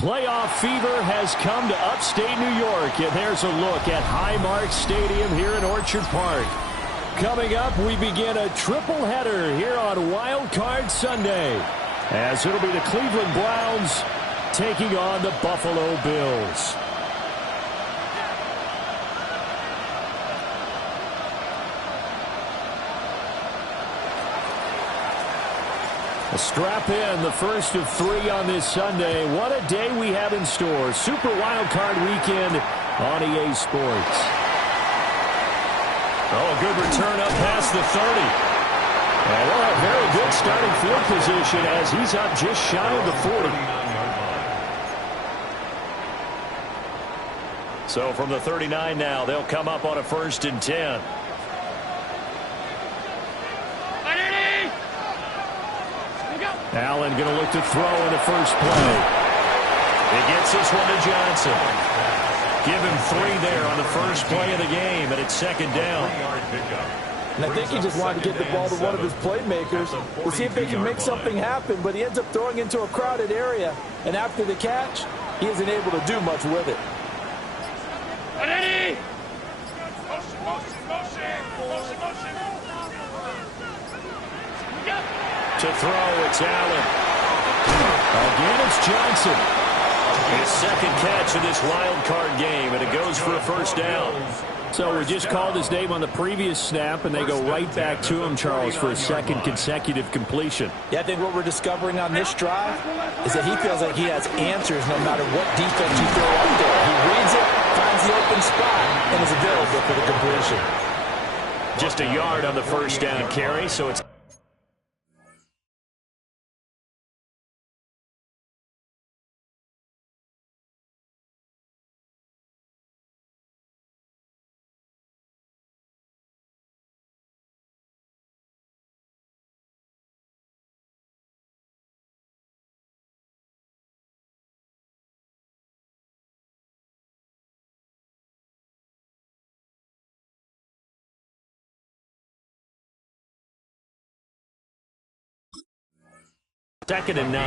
Playoff fever has come to upstate New York, and there's a look at Highmark Stadium here in Orchard Park. Coming up, we begin a triple header here on Wild Card Sunday, as it'll be the Cleveland Browns taking on the Buffalo Bills. Strap in, the first of 3 on this Sunday. What a day we have in store. Super Wild Card Weekend on EA Sports. Oh, a good return up past the 30. And they'll have very good starting field position as he's up just shy of the 40. So from the 39 now, they'll come up on a 1st and 10. Allen going to look to throw in the first play. He gets this one to Johnson. Give him 3 there on the first play of the game, and it's 2nd down. And I think he just wanted to get the ball to one of his playmakers to see if they can make something happen, but he ends up throwing into a crowded area, and after the catch, he isn't able to do much with it. To throw, it's Allen. Again, it's Johnson. His 2nd catch of this wild card game, and it goes for a 1st down. So we just called his name on the previous snap, and they go right back to him, Charles, for a 2nd consecutive completion. Yeah, I think what we're discovering on this drive is that he feels like he has answers no matter what defense you throw up there. He reads it, finds the open spot, and is available for the completion. Just a yard on the 1st down carry, so it's Second and 9.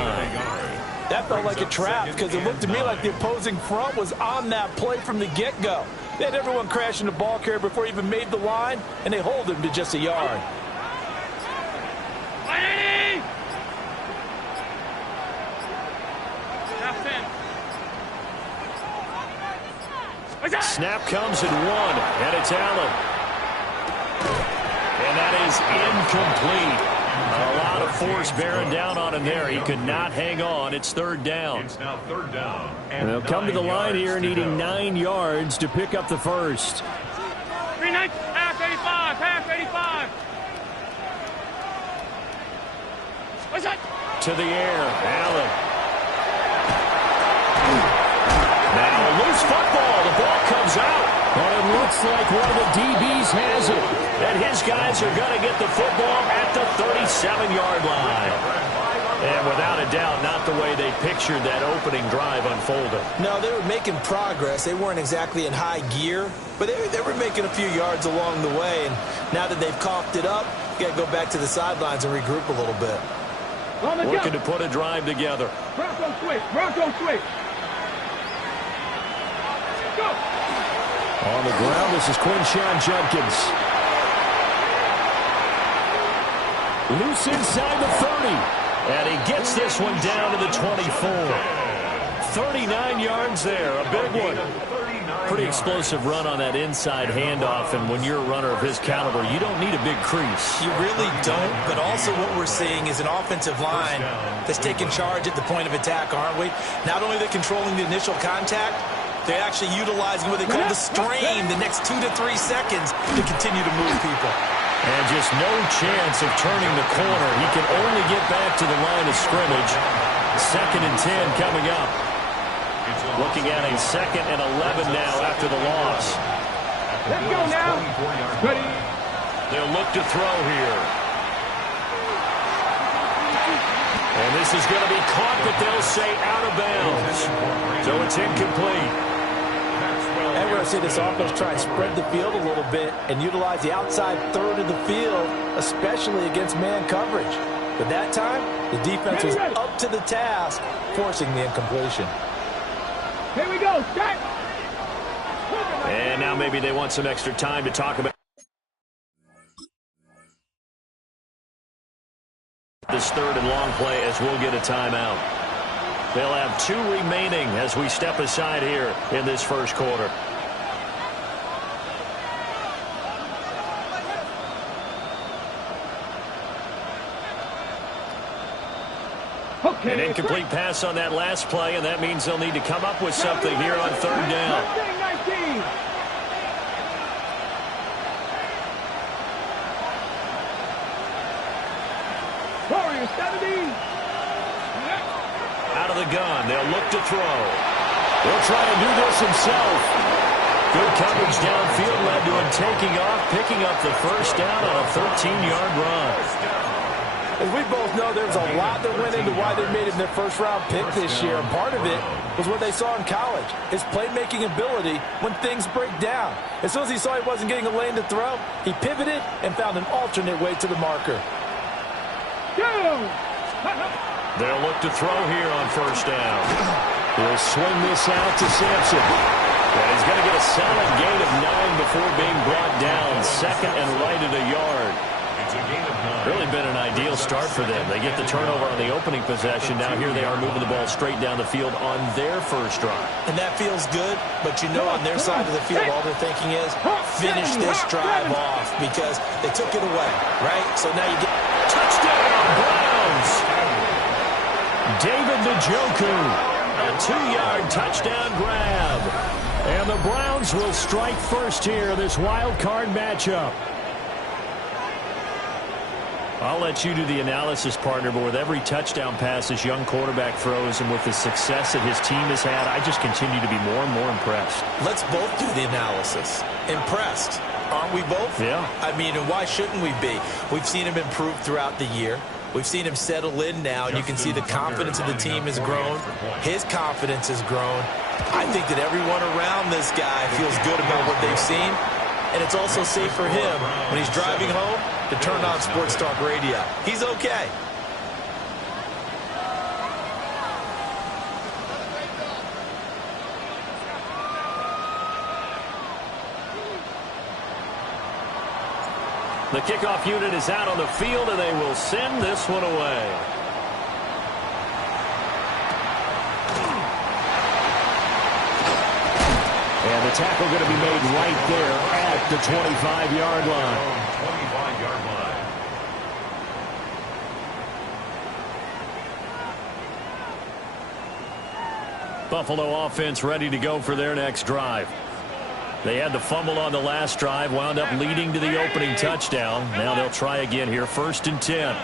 That felt like a trap because it looked to me like the opposing front was on that play from the get-go. They had everyone crashing the ball carrier before he even made the line, and they hold him to just a yard. Snap comes at 1, and it's Allen. And that is incomplete. A lot of force bearing down on him there. He could not hang on. It's 3rd down. It's now 3rd down. And they'll come to the line here needing 9 yards to pick up the first. Half 85, half 85. What's that? To the air, Allen. Now a loose football. The ball comes out. But it looks like one of the DBs has it. And his guys are going to get the football at the 37-yard line. And without a doubt, not the way they pictured that opening drive unfolding. No, they were making progress. They weren't exactly in high gear, but they were making a few yards along the way. And now that they've coughed it up, you got to go back to the sidelines and regroup a little bit. Looking to put a drive together. Bronco switch, Bronco switch. Go. On the ground, this is Quinshawn Judkins. Loose inside the 30. And he gets this one down to the 24. 39 yards there, a big one. Pretty explosive run on that inside handoff, and when you're a runner of his caliber, you don't need a big crease. You really don't, but also what we're seeing is an offensive line that's taking charge at the point of attack, aren't we? Not only are they controlling the initial contact, They're actually utilizing what they call the strain the next 2 to 3 seconds to continue to move people. And just no chance of turning the corner. He can only get back to the line of scrimmage. 2nd and 10 coming up. Looking at a 2nd and 11 now after the loss. Let's go now. Ready. They'll look to throw here. And this is going to be caught, but they'll say out of bounds. So it's incomplete. And we're going to see this offense try and spread the field a little bit and utilize the outside third of the field, especially against man coverage. But that time, the defense was up to the task, forcing the incompletion. Here we go. Start. And now maybe they want some extra time to talk about this 3rd and long play, as we'll get a timeout. They'll have 2 remaining as we step aside here in this first quarter. Okay. An incomplete pass on that last play, and that means they'll need to come up with something here on 3rd down. 19. Warriors 17. Out of the gun, they'll look to throw. He'll try and do this himself. Good coverage downfield led to him taking off, picking up the first down on a 13-yard run. As we both know, there's a lot that went into why they made him their first-round pick this year. And part of it was what they saw in college, his playmaking ability when things break down. As soon as he saw he wasn't getting a lane to throw, he pivoted and found an alternate way to the marker. They'll look to throw here on 1st down. He'll swing this out to Sampson. And he's going to get a solid gain of 9 before being brought down. 2nd and right at a yard. Really been an ideal start for them. They get the turnover on the opening possession. Now here they are moving the ball straight down the field on their first drive. And that feels good, but you know on their side of the field, all they're thinking is finish this drive off because they took it away, right? So now you get touchdown, Browns. David Njoku, a 2-yard touchdown grab. And the Browns will strike first here in this wild card matchup. I'll let you do the analysis, partner, but with every touchdown pass this young quarterback throws and with the success that his team has had, I just continue to be more and more impressed. Let's both do the analysis. Impressed. Aren't we both? Yeah. I mean, and why shouldn't we be? We've seen him improve throughout the year. We've seen him settle in now, and you can see the confidence of the team has grown. His confidence has grown. I think that everyone around this guy feels good about what they've seen, and it's also safe for him when he's driving home to turn on Sports Talk Radio. He's okay. The kickoff unit is out on the field, and they will send this one away. And the tackle going to be made right there at the 25-yard line. Buffalo offense ready to go for their next drive. They had the fumble on the last drive, wound up leading to the opening touchdown. Now they'll try again here, 1st and 10.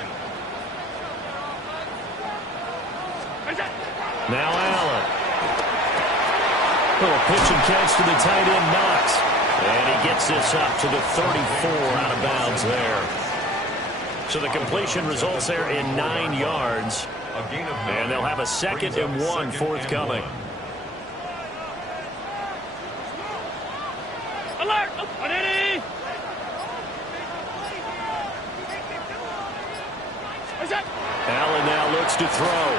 Now Allen. Little pitch and catch to the tight end, Knox. And he gets this up to the 34 out of bounds there. So the completion results there in 9 yards. And they'll have a 2nd and 1 forthcoming. Alert! Ready! Allen now looks to throw.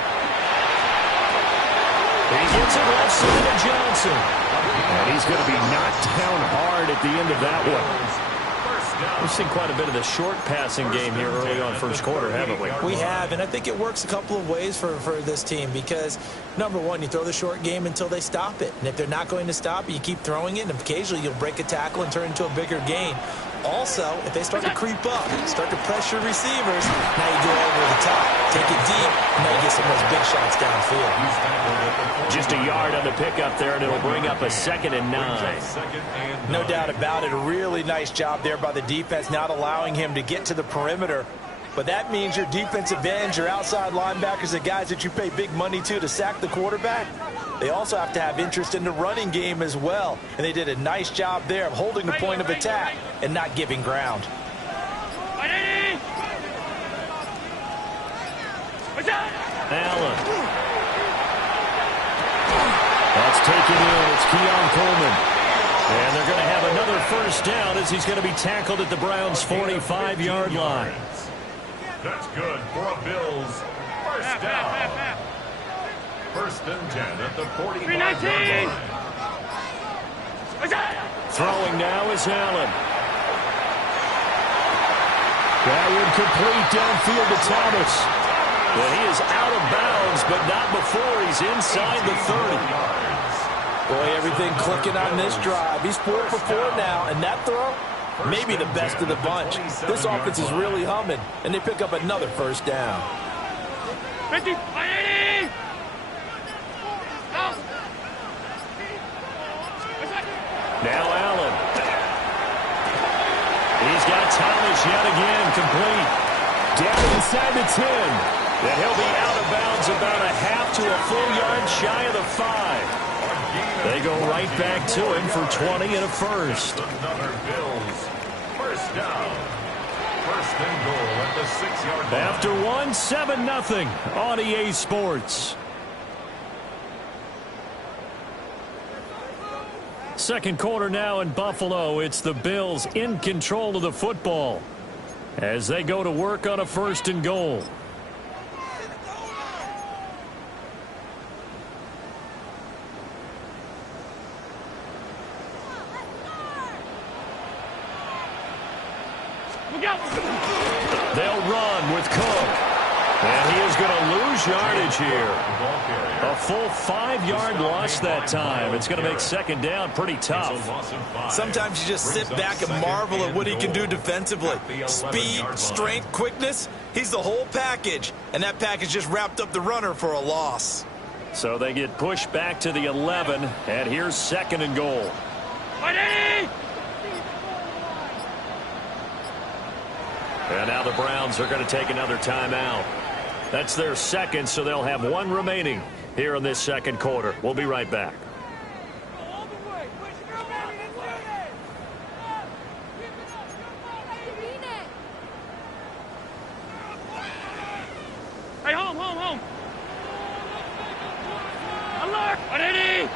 He gets it left side to Johnson. And he's going to be knocked down hard at the end of that one. We've seen quite a bit of the short passing game here early on first quarter, haven't we? We have, and I think it works a couple of ways for this team because, number one, you throw the short game until they stop it. And if they're not going to stop it, you keep throwing it, and occasionally you'll break a tackle and turn into a bigger gain. Also, if they start to creep up, start to pressure receivers, now you go over the top, take it deep, Now you get some of those big shots downfield. Just a yard on the pickup there, and it'll bring up a 2nd and 9. No doubt about it. A really nice job there by the defense, not allowing him to get to the perimeter. But that means your defensive ends, your outside linebackers, the guys that you pay big money to sack the quarterback, they also have to have interest in the running game as well. And they did a nice job there of holding the point of attack and not giving ground. Allen. That's taken in. It's Keon Coleman. And they're going to have another first down as he's going to be tackled at the Browns' 45-yard line. That's good for a Bills first down. 1st and 10 at the 45-yard line. Throwing now is Allen. That would complete downfield to Thomas. Well, he is out of bounds, but not before he's inside the 30. Boy, everything clicking on this drive. He's 4 for 4 now, and that throw, maybe the best of the bunch. This offense is really humming, and they pick up another first down. Now Allen. He's got Thomas yet again, complete. Down inside the 10. And he'll be out of bounds about a half to a full yard shy of the 5. They go right back to him for 20 and a first. Another Bills first down. 1st and goal at the 6-yard line. After 7-0 on EA Sports. Second quarter now in Buffalo. It's the Bills in control of the football as they go to work on a 1st and goal. They'll run with Cook. And he is going to lose yardage here. A full 5-yard loss that time. It's going to make 2nd down pretty tough. Sometimes you just sit back and marvel at what he can do defensively. Speed, strength, quickness. He's the whole package. And that package just wrapped up the runner for a loss. So they get pushed back to the 11. And here's 2nd and goal. And now the Browns are going to take another timeout. That's their 2nd, so they'll have 1 remaining here in this 2nd quarter. We'll be right back. Hey, home. Alert! Ready!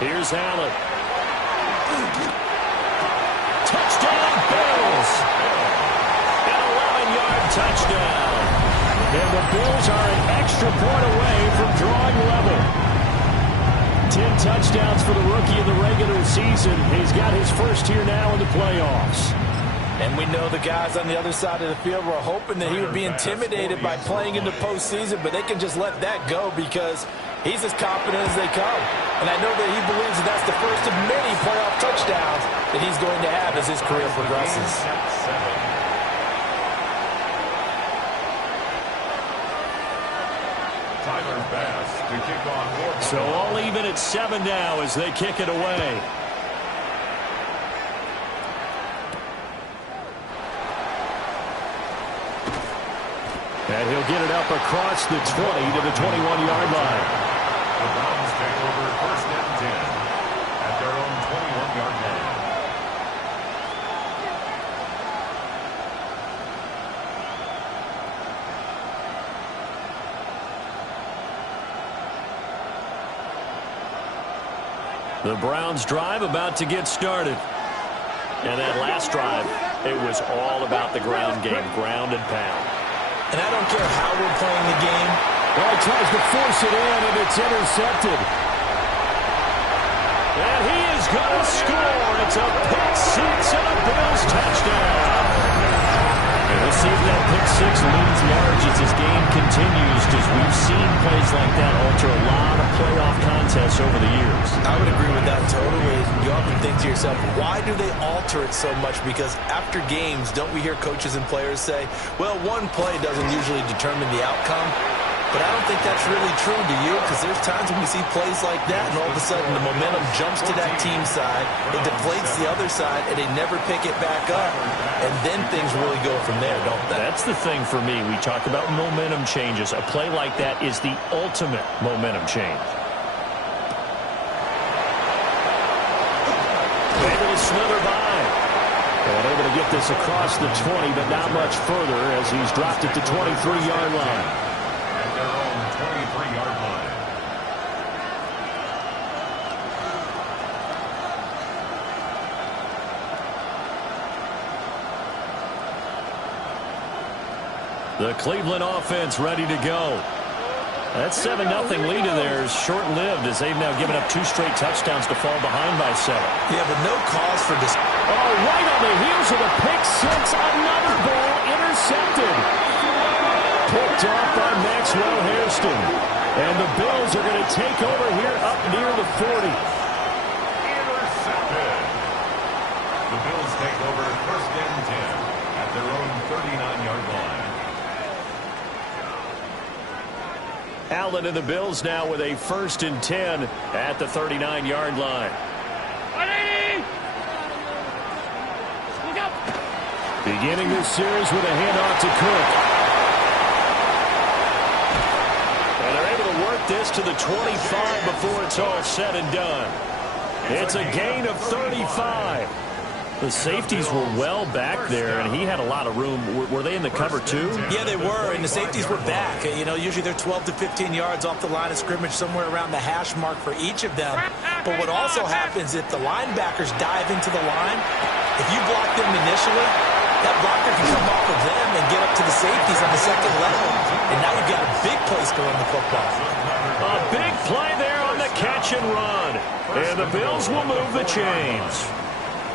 Here's Allen. Touchdown, Bills. An 11-yard touchdown. And the Bills are an extra point away from drawing level. 10 touchdowns for the rookie in the regular season. He's got his first here now in the playoffs. And we know the guys on the other side of the field were hoping that he would be intimidated by playing in the postseason, but they can just let that go because he's as confident as they come. And I know that he believes that that's the first of many playoff touchdowns that he's going to have as his career progresses. So all even at 7 now as they kick it away. And he'll get it up across the 20 to the 21-yard line. The Browns take over 1st and 10 at their own 21-yard line. The Browns drive about to get started. And that last drive, it was all about the ground game, ground and pound. And I don't care how we're playing the game. Well, he tries to force it in, and it's intercepted. And he is going to score. It's a pick six and a Bills touchdown. And this see if that pick six looms large as this game continues, because we've seen plays like that alter a lot of playoff contests over the years. I would agree with that totally. You often think to yourself, why do they alter it so much? Because after games, don't we hear coaches and players say, well, one play doesn't usually determine the outcome? But I don't think that's really true, do you? Because there's times when we see plays like that, and all of a sudden the momentum jumps to that team side, it deflates the other side, and they never pick it back up. And then things really go from there, don't they? That's the thing for me. We talk about momentum changes. A play like that is the ultimate momentum change. Able to slither by. And able to get this across the 20, but not much further as he's dropped it to 23-yard line. Their own 23-yard line. The Cleveland offense ready to go. That 7-0 lead of theirs short-lived as they've now given up 2 straight touchdowns to fall behind by 7. Yeah, but no cause for this. Oh, right on the heels of a pick six. Another ball intercepted. Picked off by Maxwell Hairston. And the Bills are going to take over here up near the 40. Intercepted. The Bills take over first and 10 at their own 39-yard line. Allen and the Bills now with a first and 10 at the 39-yard line. 180! Look up! Beginning this series with a handoff to Cook. And they're able to work this to the 25 before it's all said and done. It's a gain of 35. The safeties were well back there, and he had a lot of room. Were they in the cover, too? Yeah, they were, and the safeties were back. You know, usually they're 12 to 15 yards off the line of scrimmage, somewhere around the hash mark for each of them. But what also happens if the linebackers dive into the line, if you block them initially, that blocker can come off of them and get up to the safeties on the second level. And now you've got a big play scoring the football. A big play there on the catch and run. And the Bills will move the chains.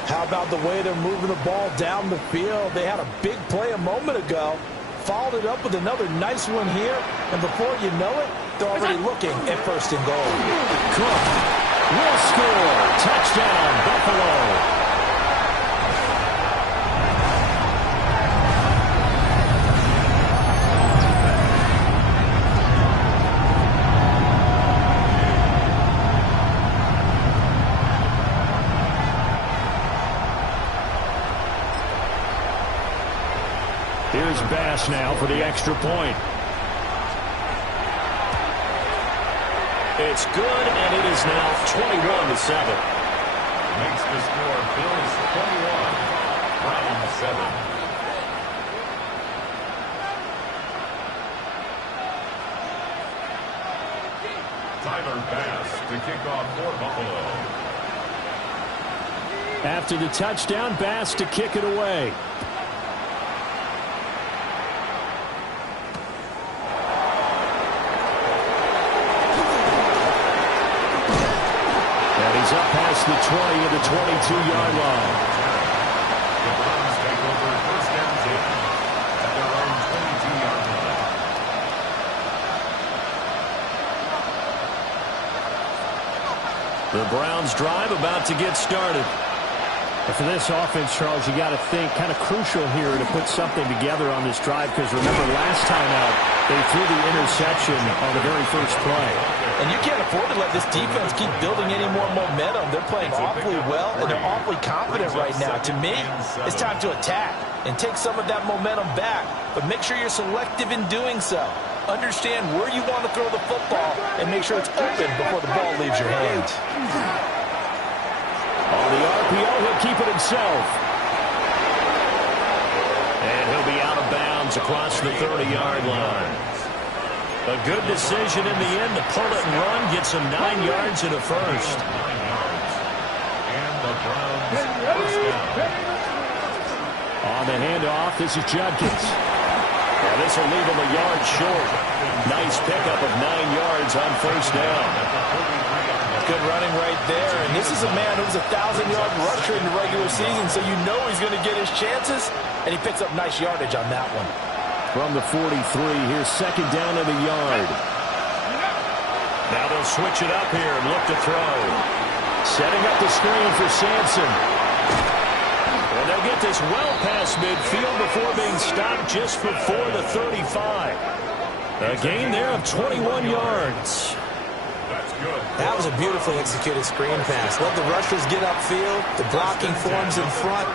How about the way they're moving the ball down the field? They had a big play a moment ago. Followed it up with another nice one here. And before you know it, they're already looking at first and goal. Cook will score. Touchdown, Buffalo. Here's Bass now for the extra point. It's good, and it is now 21-7. Makes the score Bills 21, Browns 7. Tyler Bass to kick off for Buffalo. After the touchdown, Bass to kick it away. He's up past the 20 to the 22-yard line. The Browns take over first and 10 at their own 22-yard line. The Browns drive about to get started. And for this offense, Charles, you got to think kind of crucial here to put something together on this drive, because remember last time out, they threw the interception on the very first play. And you can't afford to let this defense keep building any more momentum. They're playing awfully well, and they're awfully confident right now. To me, it's time to attack and take some of that momentum back, but make sure you're selective in doing so. Understand where you want to throw the football and make sure it's open before the ball leaves your hands. On the RPO, he'll keep it himself. And he'll be out of bounds across the 30-yard line. A good decision in the end to pull it and run, gets him 9 yards and a first. 9 yards. And the Browns first down. On the handoff, this is Judkins. And this will leave him a yard short. Nice pickup of 9 yards on first down. Good running right there. And this is a man who's a 1,000-yard rusher in the regular season, so you know he's going to get his chances. And he picks up nice yardage on that one. From the 43, here's second down and a yard. Now they'll switch it up here and look to throw. Setting up the screen for Sampson. And they'll get this well past midfield before being stopped just before the 35. A gain there of 21 yards. That was a beautifully executed screen pass. Let the rushers get upfield. The blocking forms in front.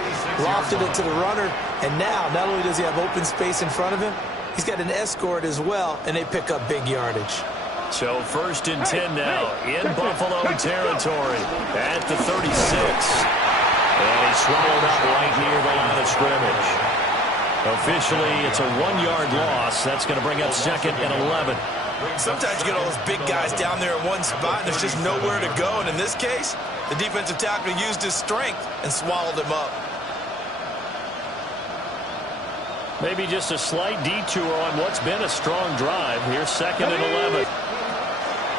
Lofted it to the runner. And now, not only does he have open space in front of him, he's got an escort as well, and they pick up big yardage. So first and 10 now in Buffalo territory at the 36. And he swallowed up right near the line of scrimmage. Officially, it's a 1-yard loss. That's going to bring up second and 11. Sometimes you get all those big guys down there in one spot, and there's just nowhere to go. And in this case, the defensive tackle used his strength and swallowed him up. Maybe just a slight detour on what's been a strong drive. Here's second and 11.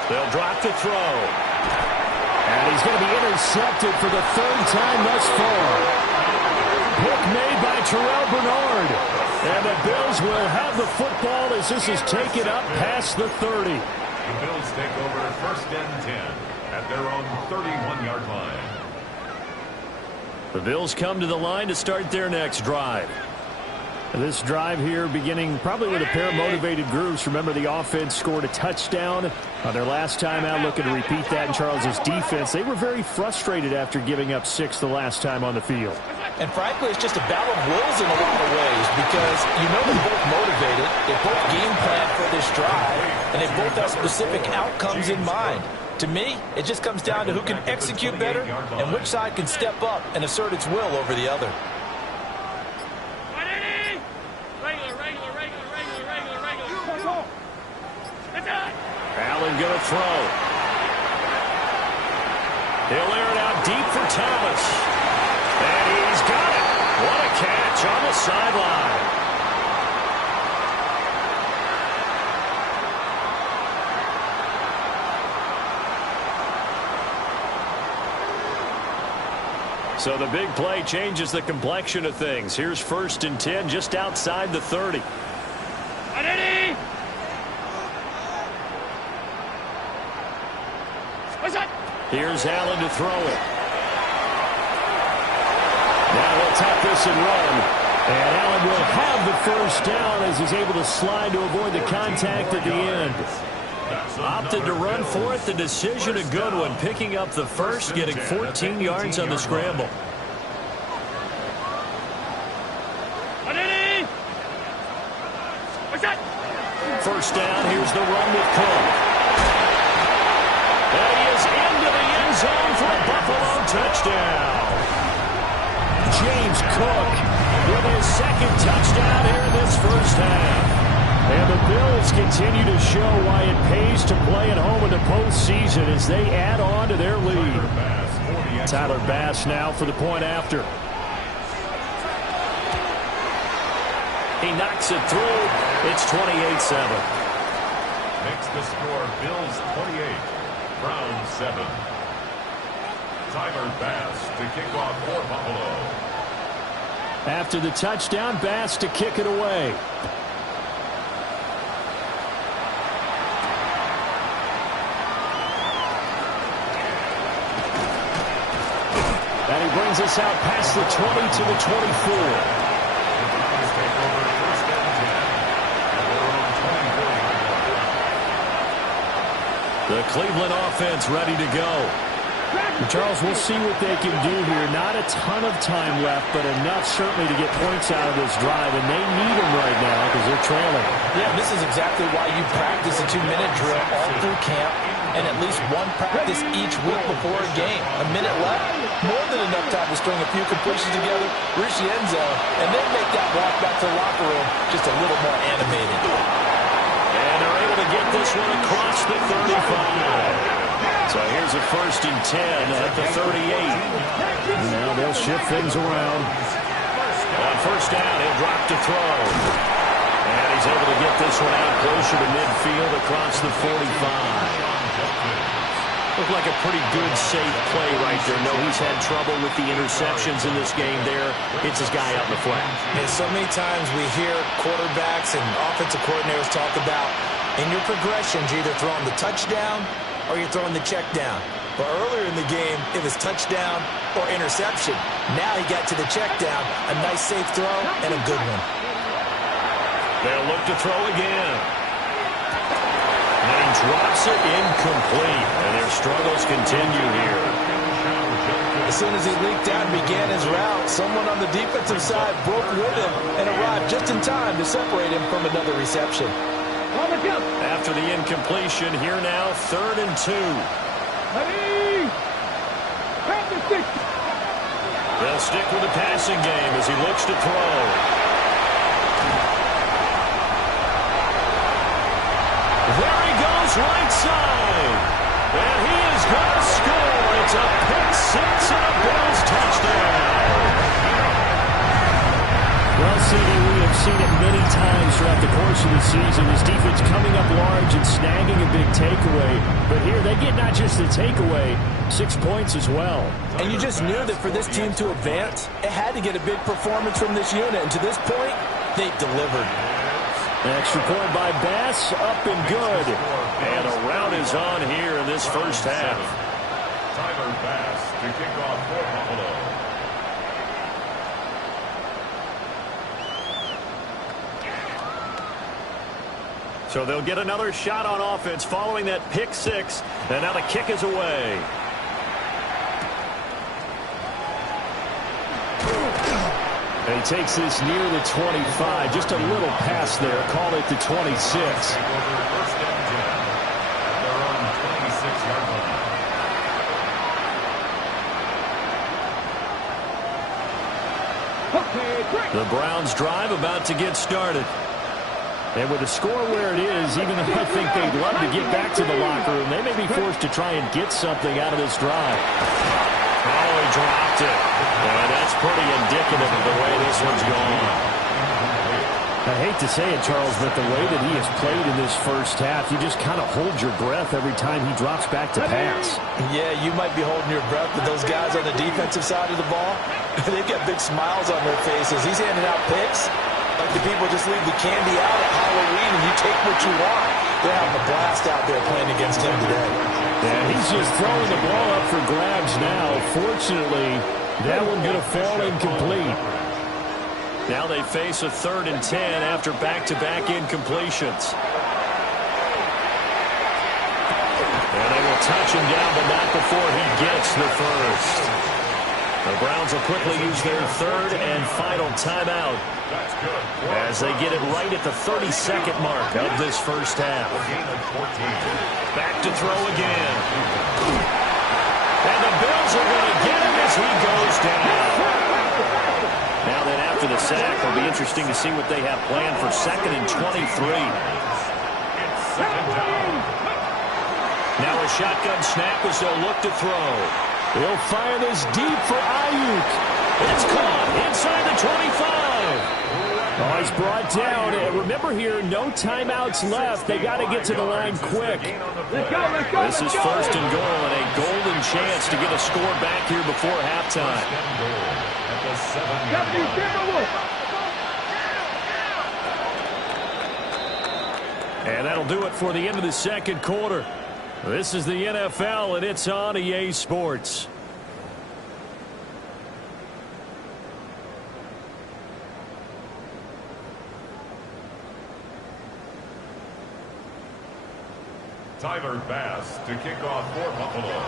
They'll drop the throw. And he's going to be intercepted for the third time thus far. Pick made by Terrell Bernard. And the Bills will have the football as this is taken up past the 30. The Bills take over first and 10 at their own 31-yard line. The Bills come to the line to start their next drive. This drive here beginning probably with a pair of motivated groups. Remember, the offense scored a touchdown on their last time out, looking to repeat that in Charles's defense. They were very frustrated after giving up 6 the last time on the field. And frankly, it's just a battle of wills in a lot of ways because you know they're both motivated, they both game plan for this drive, and they both have specific outcomes in mind. To me, it just comes down to who can execute better and which side can step up and assert its will over the other. Allen going to throw. He'll air it out deep for Thomas. And he's got it. What a catch on the sideline. So the big play changes the complexion of things. Here's first and 10 just outside the 30. Here's Allen to throw it. Now he'll tap this and run. And Allen will have the first down as he's able to slide to avoid the contact at the end. Opted to run for it. The decision a good one. Picking up the first, getting 14 yards on the scramble. First down. Here's the run with Cook. And he is into the end zone for a Buffalo touchdown. James Cook with his second touchdown here in this first half. And the Bills continue to show why it pays to play at home in the postseason as they add on to their lead. Tyler Bass now for the point after. He knocks it through. It's 28-7. Makes the score Bills 28, Browns 7. Tyler Bass to kick off for Buffalo. After the touchdown, Bass to kick it away. And he brings us out past the 20 to the 24. The Cleveland offense ready to go. And Charles, we'll see what they can do here. Not a ton of time left, but enough certainly to get points out of this drive, and they need them right now because they're trailing. Yeah, this is exactly why you practice a 2-minute drill all through camp and at least one practice each week before a game. A minute left, more than enough time to string a few completions together, reach the end zone, and then make that walk back to the locker room just a little more animated. And they're able to get this one across the 35. So here's a first and 10 at the 38. Now they'll shift things around. On first down, he'll drop to throw. And he's able to get this one out closer to midfield across the 45. Looked like a pretty good, safe play right there. No, he's had trouble with the interceptions in this game there. It's his guy out in the flat. And so many times we hear quarterbacks and offensive coordinators talk about in your progressions, you're either throwing the touchdown or you're throwing the check down. But earlier in the game, it was touchdown or interception. Now he got to the check down, a nice safe throw, and a good one. They'll look to throw again. And he drops it incomplete. And their struggles continue here. As soon as he leaked out and began his route, someone on the defensive side broke with him and arrived just in time to separate him from another reception. After the incompletion, here now, 3rd and 2. They'll stick with the passing game as he looks to throw. There he goes, right side. And he is going to score. It's a pick-6 and a Bills touchdown. Well, CD, we have seen it many times throughout the course of the season. His defense coming up large and snagging a big takeaway. But here, they get not just the takeaway, 6 points as well. And you just knew that for this team to advance, it had to get a big performance from this unit. And to this point, they've delivered. An extra point by Bass, up and good. And a rout is on here in this first half. Tyler Bass to kick off for Buffalo. So they'll get another shot on offense following that pick-6. And now the kick is away. And he takes this near the 25. Just a little pass there. Call it the 26. First and 10. They're on 26-yard line. The Browns drive about to get started. And with the score where it is, even though I think they'd love to get back to the locker room, they may be forced to try and get something out of this drive. Oh, he dropped it. And that's pretty indicative of the way this one's going. I hate to say it, Charles, but the way that he has played in this first half, you just kind of hold your breath every time he drops back to pass. Yeah, you might be holding your breath, but those guys on the defensive side of the ball, they've got big smiles on their faces. He's handing out picks like the people just leave the candy out at Halloween and you take what you want. They're having a blast out there playing against him today. Yeah, he's just throwing the ball up for grabs now. Fortunately, that one going to fall incomplete. Now they face a 3rd and 10 after back-to-back incompletions. And they will touch him down, but not before he gets the first. The Browns will quickly use their 3rd and final timeout as they get it right at the 32nd mark of this first half. Back to throw again. And the Bills are going to get him as he goes down. Now then, after the sack, it'll be interesting to see what they have planned for 2nd and 23. Now a shotgun snap as they'll look to throw. He'll fire this deep for Ayuk. It's caught inside the 25. Oh, he's brought down. And remember here, no timeouts left. They got to get to the line quick. This is 1st and goal and a golden chance to get a score back here before halftime. And that'll do it for the end of the second quarter. This is the NFL, and it's on EA Sports. Tyler Bass to kick off for Buffalo.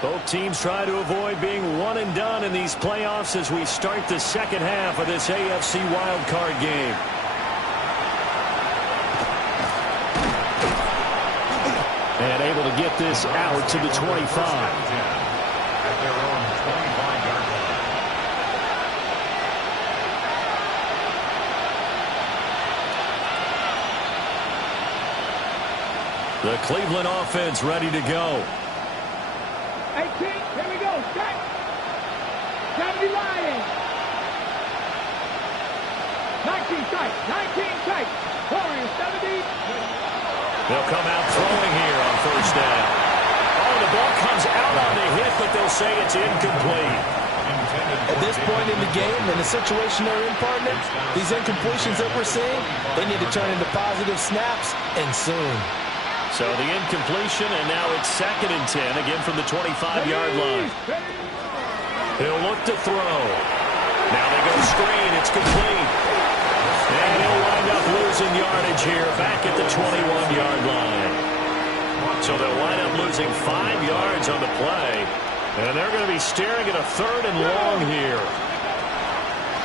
Both teams try to avoid being one and done in these playoffs as we start the second half of this AFC wildcard game. And able to get this out to the 25. At their own 25-yard line. The Cleveland offense ready to go. 18, here we go, set. 70 Lions. 19 tight, 19 tight. Warriors 70. They'll come out throwing here on 1st down. Oh, the ball comes will say it's incomplete. At this point in the game, in the situation they're in, partner, these incompletions that we're seeing, they need to turn into positive snaps, and soon. So the incompletion, and now it's 2nd and 10, again from the 25-yard line. He'll look to throw. Now they go screen. It's complete. And he'll wind up losing yardage here back at the 21-yard line. So they'll wind up losing 5 yards on the play. And they're going to be staring at a 3rd and long here.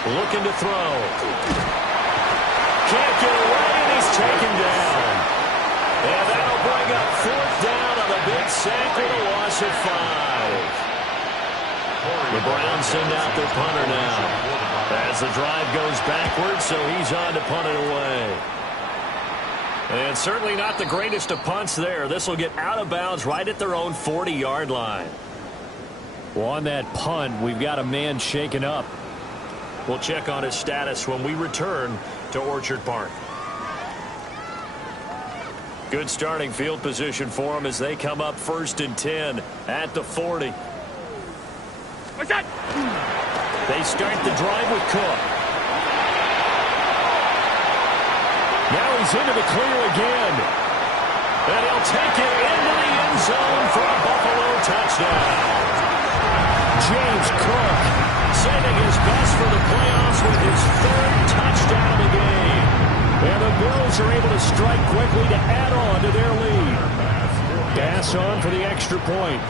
Looking to throw. Can't get away, and he's taken down. And that'll bring up 4th down on the big sack with a loss of 5. The Browns send out their punter now. As the drive goes backwards, so he's on to punt it away. And certainly not the greatest of punts there. This will get out of bounds right at their own 40-yard line. Well, on that punt, we've got a man shaken up. We'll check on his status when we return to Orchard Park. Good starting field position for them as they come up 1st and 10 at the 40. What's that? They start the drive with Cook. Now he's into the clear again. And he'll take it into the end zone for a Buffalo touchdown. James Cook saving his best for the playoffs with his 3rd touchdown of the game. And the Bills are able to strike quickly to add on to their lead. Pass on for the extra point.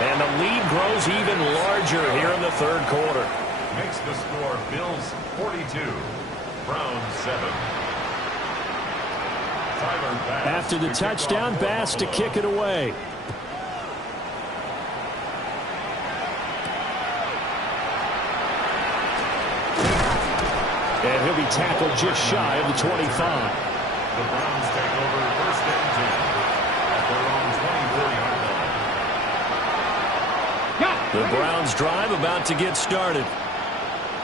And the lead grows even larger here in the 3rd quarter. Makes the score Bills 42, Browns 7. After the touchdown, Bass to kick it away. And he'll be tackled just shy of the 25. The Browns take over 1st and 10 at their own 24-yard line. The Browns drive about to get started.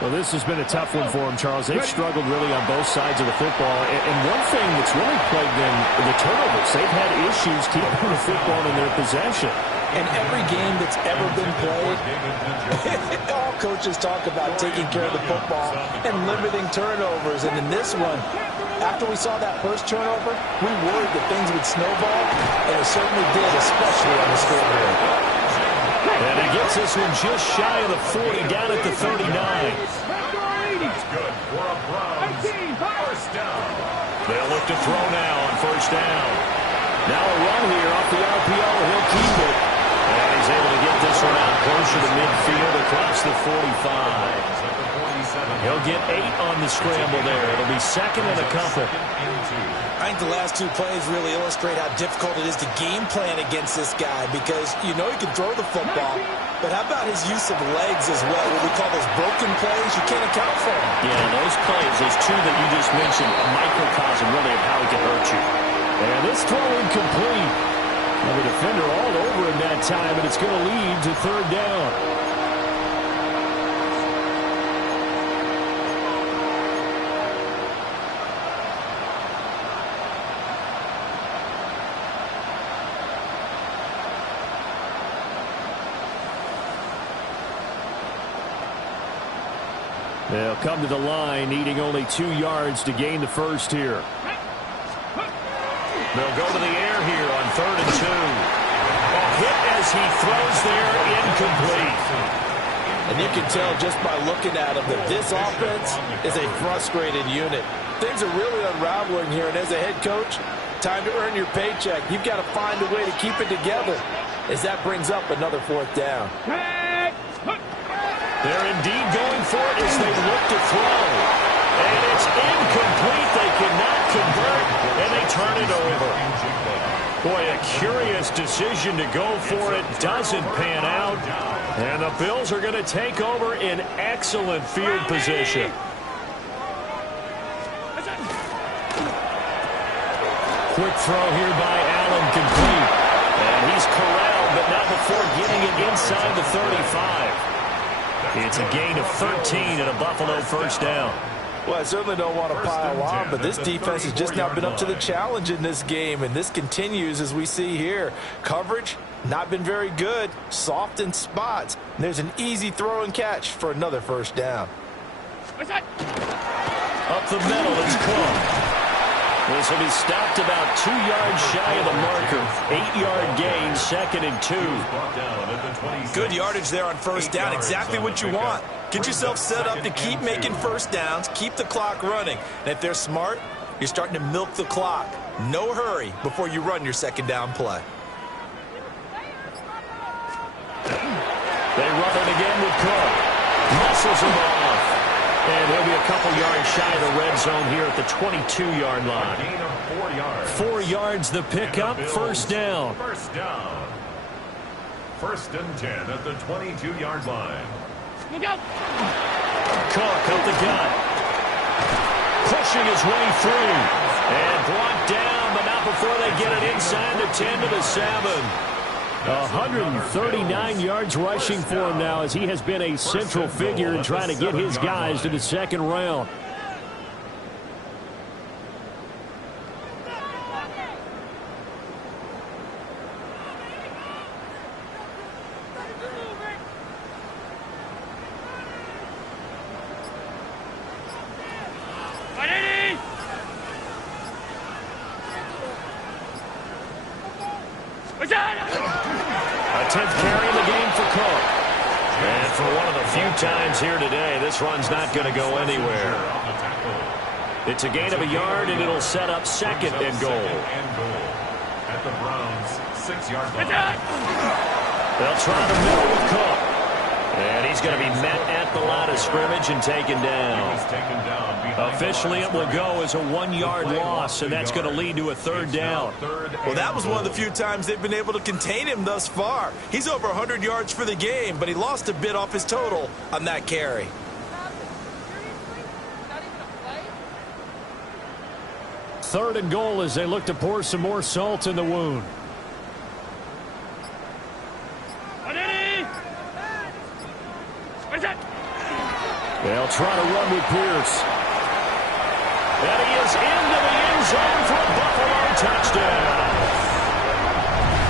Well, this has been a tough one for them, Charles. They've struggled really on both sides of the football. And one thing that's really plagued them, the turnovers. They've had issues keeping the football in their possession. And every game that's ever been played, all coaches talk about taking care of the football and limiting turnovers. And in this one, after we saw that first turnover, we worried that things would snowball, and it certainly did, especially on the scoreboard. And he gets this one just shy of the 40, down at the 39. That's good for a Browns 1st down. They'll look to throw now on 1st down. Now a run here off the RPO. He'll keep it. And he's able to get this one out closer to midfield across the 45. He'll get 8 on the scramble there. It'll be 2nd and a couple. I think the last 2 plays really illustrate how difficult it is to game plan against this guy, because you know he can throw the football, but how about his use of legs as well? What we call those broken plays, you can't account for them. Yeah, those plays, those 2 that you just mentioned, a microcosm really of how he can hurt you. And this throw incomplete. And the defender all over him that time, and it's going to lead to 3rd down. They'll come to the line, needing only 2 yards to gain the first here. They'll go to the air here on 3rd and 2. A hit as he throws there, incomplete. And you can tell just by looking at him that this offense is a frustrated unit. Things are really unraveling here, and as a head coach, time to earn your paycheck. You've got to find a way to keep it together, as that brings up another 4th down. They're indeed going for it as they look to throw. And it's incomplete. They cannot convert, and they turn it over. Boy, a curious decision to go for it. Doesn't pan out. And the Bills are going to take over in excellent field position. Quick throw here by Allen, complete. And he's corralled, but not before getting it inside the 35. It's a gain of 13 and a Buffalo 1st down. Well, I certainly don't want to pile on, but this defense has just not been up to the challenge in this game, and this continues as we see here. Coverage, not been very good, soft in spots. And there's an easy throw and catch for another first down. Up the middle, it's Cook. This will be stopped about 2 yards shy of the marker. 8-yard gain, 2nd and 2. Good yardage there on first down, exactly what you want. Get yourself set up to keep making first downs, keep the clock running. And if they're smart, you're starting to milk the clock. No hurry before you run your second down play. They run it again with Cook. Muscles him off. And he'll be a couple yards shy of the red zone here at the 22-yard line. 4 yards the pickup, first down. First down. 1st and 10 at the 22-yard line. Cook up the gut. Pushing his way through. And brought down, but not before they get it inside the 10 to the 7. 139 yards rushing for him now as he has been a central figure in trying to get his guys to the second round. A 10th carry in the game for Cook. And for one of the few times here today, this run's not going to go anywhere. It's a gain of a yard, and it'll set up 2nd and goal. At the Browns' 6-yard line. They'll try the middle with Cook. And he's going to be met at the line of scrimmage and taken down. Officially, it will go as a 1-yard loss, and that's going to lead to a 3rd down. Well, that was one of the few times they've been able to contain him thus far. He's over 100 yards for the game, but he lost a bit off his total on that carry. Third and goal as they look to pour some more salt in the wound. They'll try to run with Pierce. And he is into the end zone for a Buffalo touchdown.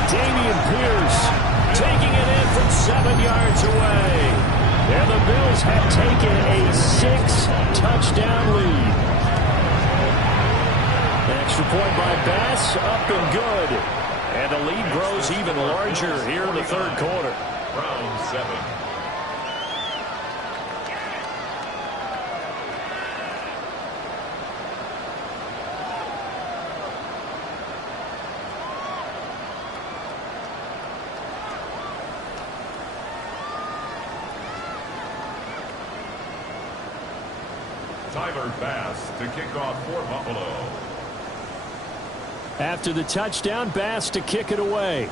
Dameon Pierce taking it in from 7 yards away. And the Bills have taken a 6-touchdown lead. Extra point by Bass, up and good. And the lead grows even larger here in the 3rd quarter. Round 7. Tyler Bass to kick off for Buffalo. After the touchdown, Bass to kick it away.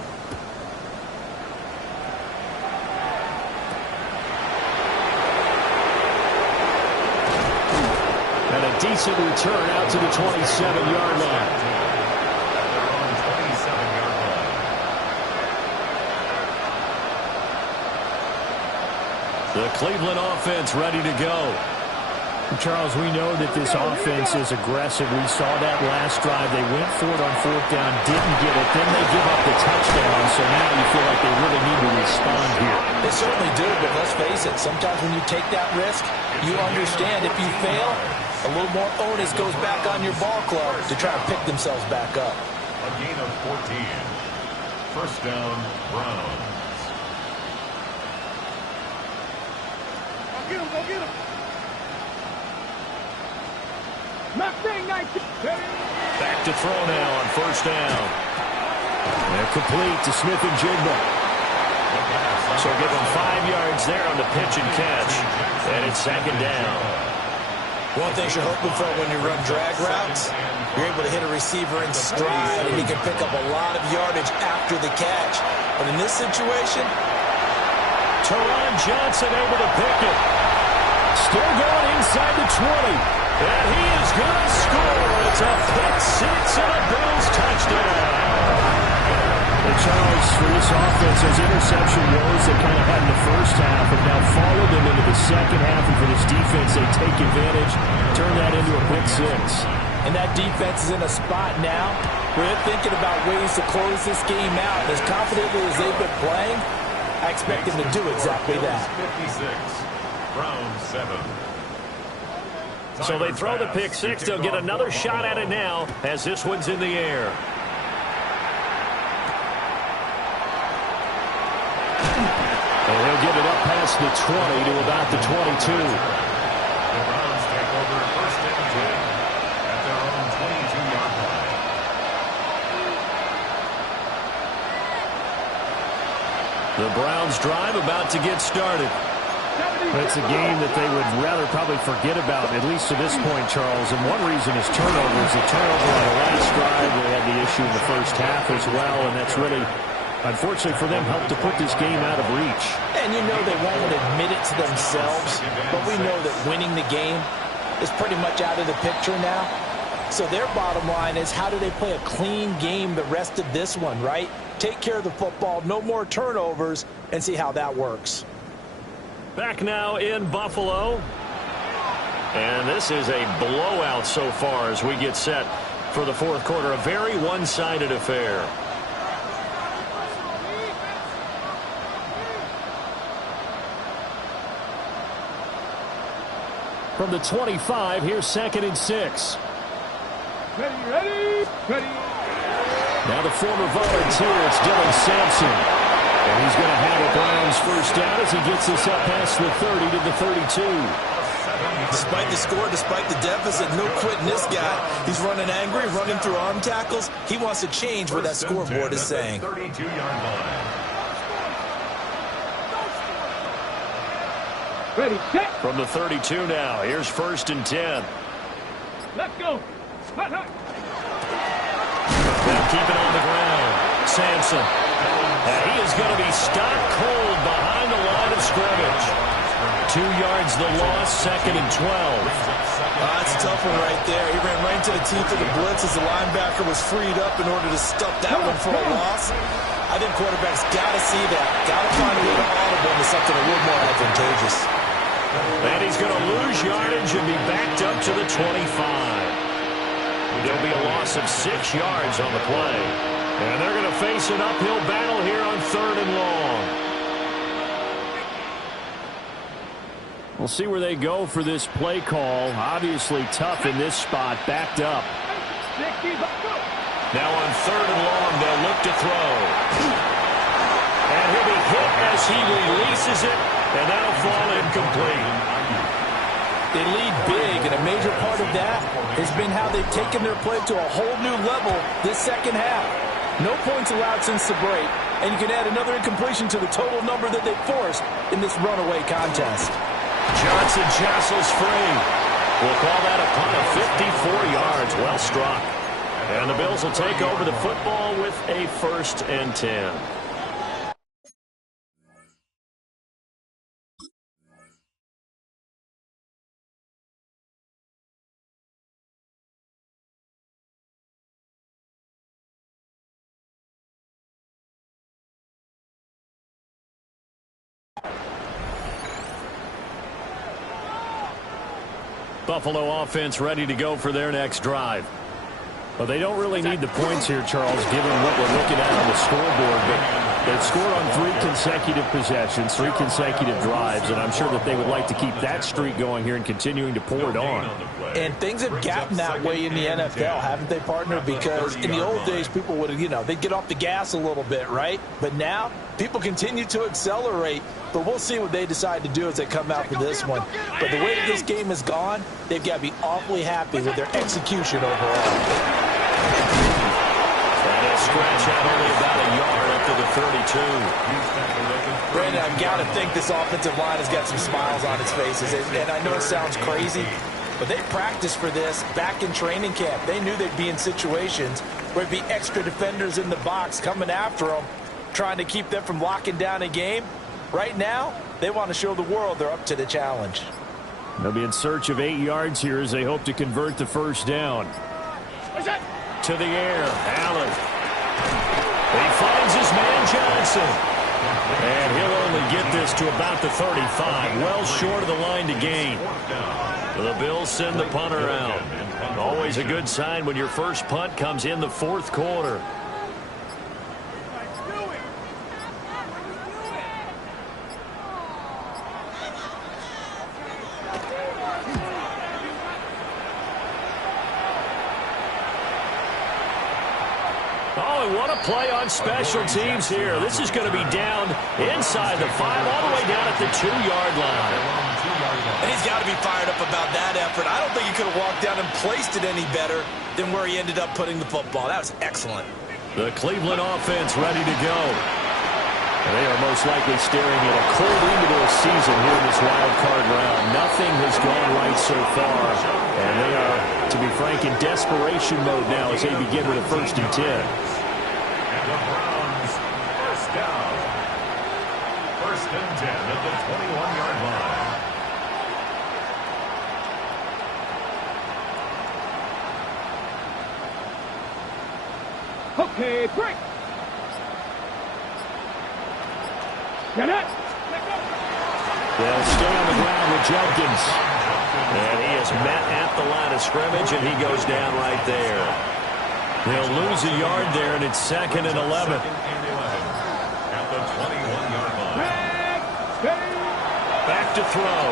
And a decent return out to the 27-yard line. The Cleveland offense ready to go. Charles, we know that this offense is aggressive. We saw that last drive. They went for it on 4th down, didn't get it. Then they give up the touchdown. So now you feel like they really need to respond here. They certainly do, but let's face it. Sometimes when you take that risk, you understand if you fail, a little more onus goes back on your ball club to try to pick themselves back up. A gain of 14. First down, Browns. Go get him. Back to throw now on 1st down. And complete to Smith and Jigba. So give them 5 yards there on the pitch and catch. And it's 2nd down. One thing you're hoping for when you run drag routes, you're able to hit a receiver in stride, and he can pick up a lot of yardage after the catch. But in this situation, Teron Johnson able to pick it. Still going inside the 20. And he is going to score. It's a pick 6 and a Bills touchdown. The Charles, for this offense, those interception woes they kind of had in the first half have now followed them into the second half. And for this defense, they take advantage, turn that into a pick six. And that defense is in a spot now where they're thinking about ways to close this game out. As confidently as they've been playing, I expect them to do exactly that. 56, round 7. So they throw the pick six. They'll get another shot at it now as this one's in the air. And he'll get it up past the 20 to about the 22. The Browns take over first and 10 at their own 22-yard line. The Browns drive about to get started. It's a game that they would rather probably forget about, at least to this point, Charles. And one reason is turnovers. The turnover on the last drive, they had the issue in the first half as well, and that's really, unfortunately for them, helped to put this game out of reach. And you know they won't admit it to themselves, but we know that winning the game is pretty much out of the picture now. So their bottom line is, how do they play a clean game the rest of this one, right? Take care of the football, no more turnovers, and see how that works. Back now in Buffalo. And this is a blowout so far as we get set for the fourth quarter. A very one-sided affair. From the 25, here's 2nd and 6. Ready. Now the former volunteer, it's Dylan Sampson. And he's going to have a Browns first down as he gets this up past the 30 to the 32. Despite the score, despite the deficit, no quitting this guy. He's running angry, running through arm tackles. He wants to change what that scoreboard is saying. 32-yard line. Ready, set. From the 32 now, here's 1st and 10. Let's go. Hot. They'll keep it on the ground. Sampson. And he is going to be stopped cold behind the line of scrimmage. 2 yards the loss, 2nd and 12. That's a tough one right there. He ran right into the teeth of the blitz as the linebacker was freed up in order to stuff that one for a loss. I think quarterbacks got to see that. Got to find a way to audible into something a little more advantageous. And he's going to lose yardage and be backed up to the 25. There'll be a loss of 6 yards on the play. And they're going to face an uphill battle here on 3rd and long. We'll see where they go for this play call. Obviously tough in this spot, backed up. Now on 3rd and long, they'll look to throw. And he'll be hit as he releases it, and that'll fall incomplete. They lead big, and a major part of that has been how they've taken their play to a whole new level this second half. No points allowed since the break, and you can add another incompletion to the total number that they forced in this runaway contest. Johnson jostles free. We'll call that a punt of 54 yards. Well struck. And the Bills will take over the football with a 1st and 10. Buffalo offense ready to go for their next drive. Well, they don't really need the points here, Charles, given what we're looking at on the scoreboard. But they've scored on 3 consecutive possessions, 3 consecutive drives, and I'm sure that they would like to keep that streak going here and continuing to pour it on. And things have gotten that way in the NFL, haven't they, partner? Because in the old days, people would, they'd get off the gas a little bit, right? But now, people continue to accelerate. But we'll see what they decide to do as they come out for this one. But the way that this game has gone, they've got to be awfully happy with their execution overall. And a stretch out only about a yard up to the 32. Brandon, I've got to think this offensive line has got some smiles on its faces. And I know it sounds crazy, but they practiced for this back in training camp. They knew they'd be in situations where there'd be extra defenders in the box coming after them, trying to keep them from locking down a game. Right now, they want to show the world they're up to the challenge. They'll be in search of 8 yards here as they hope to convert the first down. To the air, Allen. He finds his Robinson. And he'll only get this to about the 35. Well short of the line to gain. The Bills send the punter out. Always a good sign when your first punt comes in the fourth quarter. What a play on special teams here. This is going to be down inside the 5, all the way down at the 2-yard line. And he's got to be fired up about that effort. I don't think he could have walked down and placed it any better than where he ended up putting the football. That was excellent. The Cleveland offense ready to go. They are most likely staring at a cold end to a season here in this wild card round. Nothing has gone right so far. And they are, to be frank, in desperation mode now as they begin with a 1st and 10. The Browns, first down. 1st and 10 at the 21-yard line. Okay, break. Get it. They'll stay on the ground with Jenkins. And he is met at the line of scrimmage, and he goes down right there. They'll lose a yard there, and it's 2nd and 11. At the 21-yard line. Back to throw.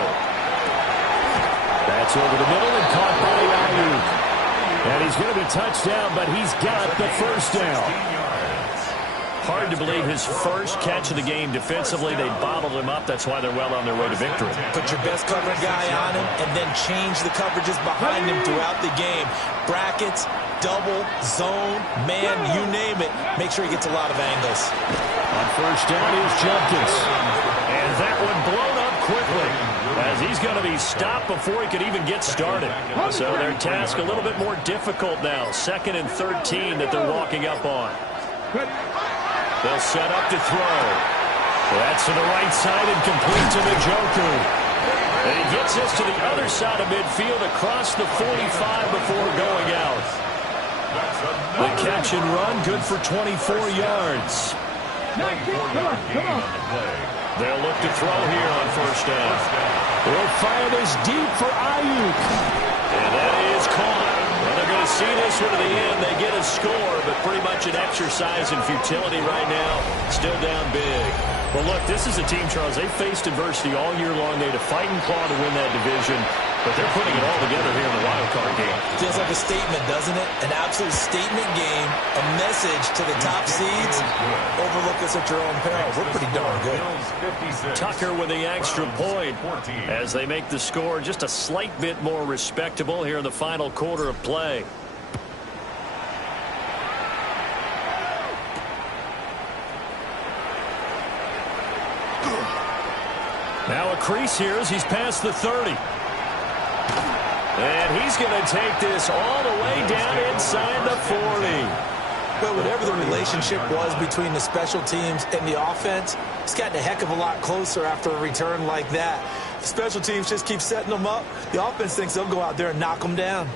That's over the middle and caught by Ayuk. And he's going to be touched down, but he's got the first down. Hard to believe his first catch of the game defensively. They bottled him up. That's why they're well on their way to victory. Put your best cover guy on him and then change the coverages behind him throughout the game. Brackets, double, zone, man, you name it. Make sure he gets a lot of angles. On first down is Jenkins. And that one blown up quickly as he's going to be stopped before he could even get started. So their task a little bit more difficult now. 2nd and 13 that they're walking up on. They'll set up to throw. That's to the right side and complete to Njoku. And he gets this to the other side of midfield across the 45 before going out. The catch and run, good for 24 yards. They'll look to throw here on first down. They'll fire this deep for Ayuk. And that is caught. Well, they're going to see this one to the end. They get a score, but pretty much an exercise in futility right now. Still down big. Well, look, this is a team, Charles. They faced adversity all year long. They had to fight and claw to win that division, but they're putting it all together here in the wild card game. Feels like a statement, doesn't it? An absolute statement game, a message to the top seeds. Overlook us at your own peril. We're pretty darn good. Tucker with the extra point as they make the score just a slight bit more respectable here in the final quarter of play. Now a crease here as he's past the 30. And he's going to take this all the way down inside the 40. But whatever the relationship was between the special teams and the offense, it's gotten a heck of a lot closer after a return like that. The special teams just keep setting them up. The offense thinks they'll go out there and knock them down.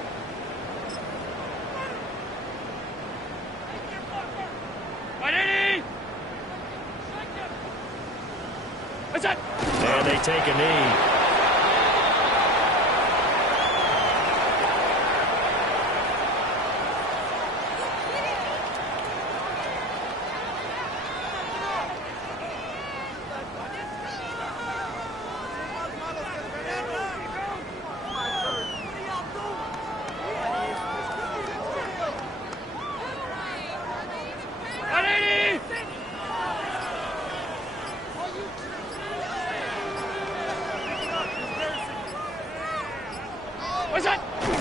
And they take a knee.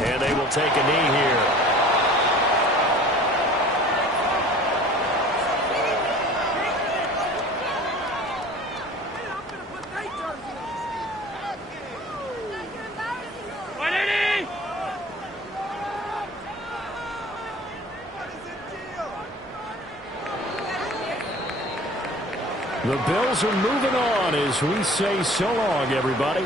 And they will take a knee here. The Bills are moving on as we say so long, everybody.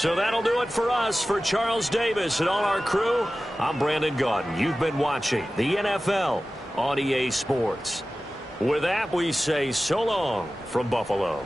So that'll do it for us. For Charles Davis and all our crew, I'm Brandon Gaudin. You've been watching the NFL on EA Sports. With that, we say so long from Buffalo.